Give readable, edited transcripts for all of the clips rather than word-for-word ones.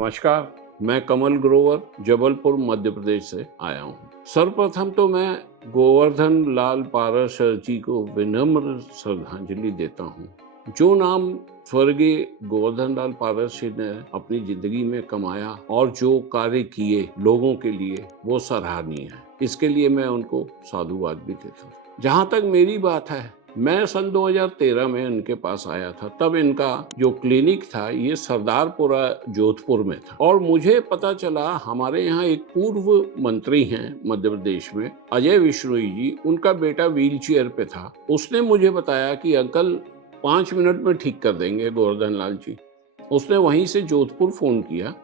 नमस्कार, मैं कमल ग्रोवर जबलपुर मध्य प्रदेश से आया हूँ। सर्वप्रथम तो मैं गोवर्धन लाल पारस जी को विनम्र श्रद्धांजलि देता हूँ। जो नाम स्वर्गीय गोवर्धन लाल पारस जी ने अपनी जिंदगी में कमाया और जो कार्य किए लोगों के लिए, वो सराहनीय है। इसके लिए मैं उनको साधुवाद भी देता हूँ। जहाँ तक मेरी बात है, मैं सन 2013 में इनके पास आया था। तब इनका जो क्लिनिक था ये सरदारपुरा जोधपुर में था और मुझे पता चला हमारे यहाँ एक पूर्व मंत्री हैं मध्य प्रदेश में, अजय विश्नोई जी, उनका बेटा व्हील चेयर पे था। उसने मुझे बताया कि अंकल 5 मिनट में ठीक कर देंगे गोवर्धन लाल जी। उसने वहीं से जोधपुर फोन किया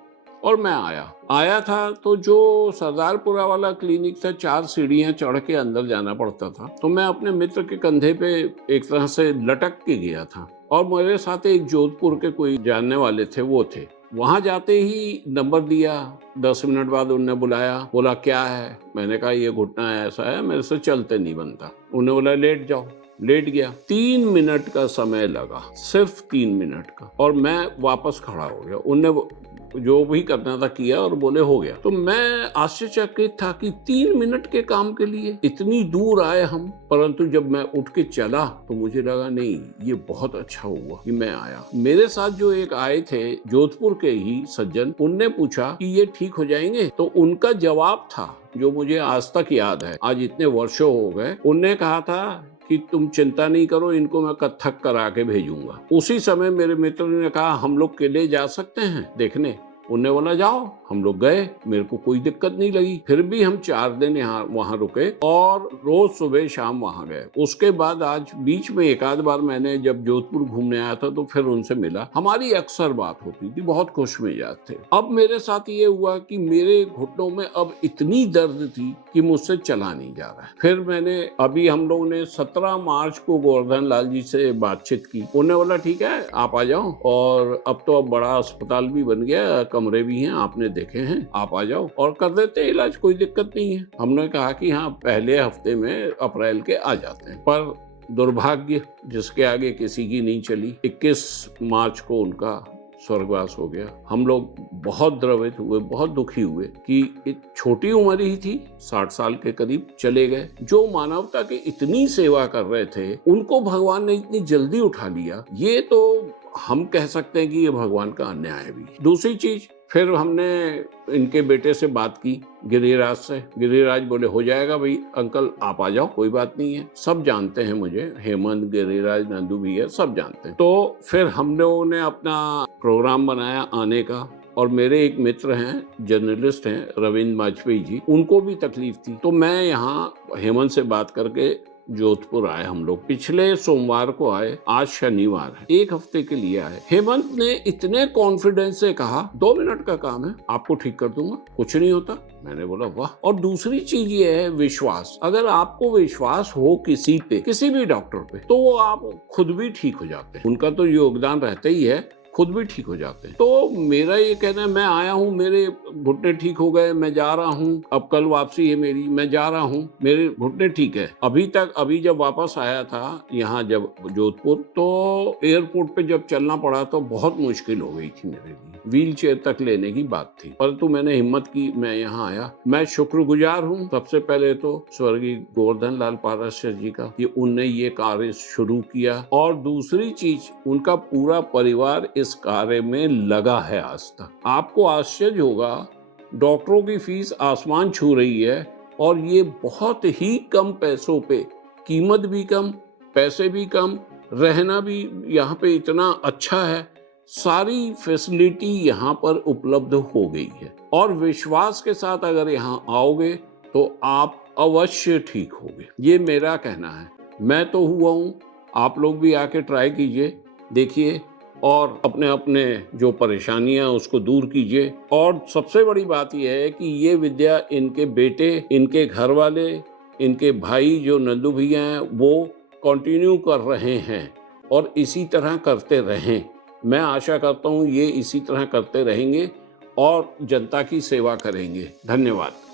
और मैं आया था तो जो सरदारपुरा वाला क्लिनिक था 4 सीढ़ियां चढ़ के अंदर जाना पड़ता था। तो मैं अपने मित्र के कंधे पे एक तरह से लटक के गया था और मेरे साथ एक जोधपुर के कोई जानने वाले थे, वो थे। वहां जाते ही नंबर दिया, 10 मिनट बाद उन्होंने बुलाया, बोला क्या है? मैंने कहा ये घुटना ऐसा है, मेरे से चलते नहीं बनता। उन्होंने बोला लेट जाओ। लेट गया। 3 मिनट का समय लगा, सिर्फ 3 मिनट का, और मैं वापस खड़ा हो गया। उनने जो भी करना था किया और बोले हो गया। तो मैं आश्चर्यचकित था कि 3 मिनट के काम के लिए इतनी दूर आए हम। परंतु जब मैं उठ के चला तो मुझे लगा नहीं, ये बहुत अच्छा हुआ कि मैं आया। मेरे साथ जो एक आए थे जोधपुर के ही सज्जन, उनने पूछा कि ये ठीक हो जाएंगे? तो उनका जवाब था जो मुझे आज तक याद है, आज इतने वर्षों हो गए। उनने कहा था कि तुम चिंता नहीं करो, इनको मैं कथक करा के भेजूंगा। उसी समय मेरे मित्र ने कहा हम लोग किले जा सकते हैं देखने। उन्होंने बोला जाओ। हम लोग गए, मेरे को कोई दिक्कत नहीं लगी। फिर भी हम 4 दिन वहाँ रुके और रोज सुबह शाम वहाँ गए। उसके बाद आज बीच में एक आध बार मैंने जब जोधपुर घूमने आया था तो फिर उनसे मिला। हमारी अक्सर बात होती थी, बहुत खुश मिजाज थे। अब मेरे साथ ये हुआ कि मेरे घुटनों में अब इतनी दर्द थी कि मुझसे चला नहीं जा रहा है। फिर मैंने अभी हम लोगों ने 17 मार्च को गोवर्धन लाल जी से बातचीत की। उन्होंने बोला ठीक है आप आ जाओ, और अब तो अब बड़ा अस्पताल भी बन गया, कमरे भी हैं, आपने देखे हैं, आप आ जाओ और कर देते हैं इलाज, कोई दिक्कत नहीं है। हमने कहा कि हाँ पहले हफ्ते में अप्रैल के आ जाते हैं। पर दुर्भाग्य जिसके आगे किसी की नहीं चली, 21 मार्च को उनका स्वर्गवास हो गया। हम लोग बहुत द्रवित हुए, बहुत दुखी हुए कि एक छोटी उम्र ही थी, 60 साल के करीब चले गए। जो मानवता की इतनी सेवा कर रहे थे उनको भगवान ने इतनी जल्दी उठा लिया, ये तो हम कह सकते हैं कि ये भगवान का अन्याय भी। दूसरी चीज, फिर हमने इनके बेटे से बात की, गिरिराज से। गिरिराज बोले हो जाएगा भाई अंकल, आप आ जाओ, कोई बात नहीं है। सब जानते हैं मुझे, हेमंत, गिरिराज, नंदू भी है, सब जानते हैं। तो फिर हम लोगों ने अपना प्रोग्राम बनाया आने का, और मेरे एक मित्र हैं, जर्नलिस्ट हैं, रविंद्र वाजपेयी जी, उनको भी तकलीफ थी। तो मैं यहाँ हेमंत से बात करके जोधपुर आए। हम लोग पिछले सोमवार को आए, आज शनिवार है, 1 हफ्ते के लिए आए। हेमंत ने इतने कॉन्फिडेंस से कहा 2 मिनट का काम है, आपको ठीक कर दूंगा, कुछ नहीं होता। मैंने बोला वाह। और दूसरी चीज ये है विश्वास। अगर आपको विश्वास हो किसी पे, किसी भी डॉक्टर पे, तो वो आप खुद भी ठीक हो जाते हैं। उनका तो योगदान रहता ही है, खुद भी ठीक हो जाते हैं। तो मेरा ये कहना है, मैं आया हूँ, मेरे घुटने ठीक हो गए, मैं जा रहा हूँ, अब कल वापसी है मेरी, मैं जा रहा हूँ, मेरे घुटने ठीक है। अभी जब वापस आया था यहाँ जब जोधपुर, तो एयरपोर्ट पे जब चलना पड़ा तो बहुत मुश्किल हो गई थी मेरे लिए, व्हील चेयर तक लेने की बात थी। परंतु मैंने हिम्मत की, मैं यहाँ आया। मैं शुक्रगुजार हूँ सबसे पहले तो स्वर्गीय गोवर्धन लाल पारस जी का, कि उनने ये कार्य शुरू किया, और दूसरी चीज उनका पूरा परिवार इस कार्य में लगा है आज तक। आपको आश्चर्य होगा, डॉक्टरों की फीस आसमान छू रही है और ये बहुत ही कम पैसों पे, कीमत भी कम, पैसे भी कम, रहना भी यहाँ पे इतना अच्छा है, सारी फैसिलिटी यहाँ पर उपलब्ध हो गई है। और विश्वास के साथ अगर यहाँ आओगे तो आप अवश्य ठीक होगे, ये मेरा कहना है। मैं तो हुआ हूँ, आप लोग भी आके ट्राई कीजिए, देखिए, और अपने अपने जो परेशानियां उसको दूर कीजिए। और सबसे बड़ी बात यह है कि ये विद्या इनके बेटे, इनके घर वाले, इनके भाई जो नंदू भैया हैं, वो कंटिन्यू कर रहे हैं और इसी तरह करते रहें। मैं आशा करता हूँ ये इसी तरह करते रहेंगे और जनता की सेवा करेंगे। धन्यवाद।